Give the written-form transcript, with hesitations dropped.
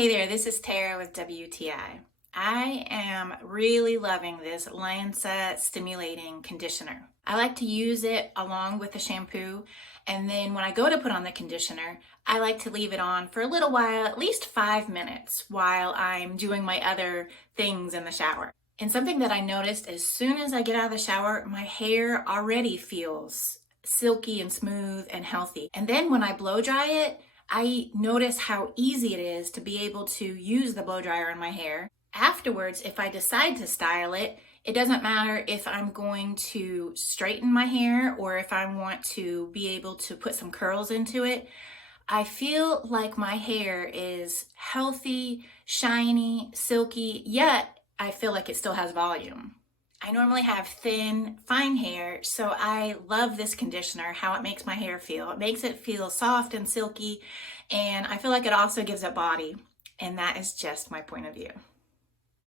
Hey there, this is Tara with WTI. I am really loving this ANZA Stimulating Conditioner. I like to use it along with the shampoo, and then when I go to put on the conditioner, I like to leave it on for a little while, at least 5 minutes, while I'm doing my other things in the shower. And something that I noticed as soon as I get out of the shower, my hair already feels silky and smooth and healthy. And then when I blow dry it, I notice how easy it is to be able to use the blow dryer on my hair. Afterwards, if I decide to style it, it doesn't matter if I'm going to straighten my hair or if I want to be able to put some curls into it. I feel like my hair is healthy, shiny, silky, yet I feel like it still has volume. I normally have thin, fine hair, so I love this conditioner, how it makes my hair feel. It makes it feel soft and silky, and I feel like it also gives it body, and that is just my point of view.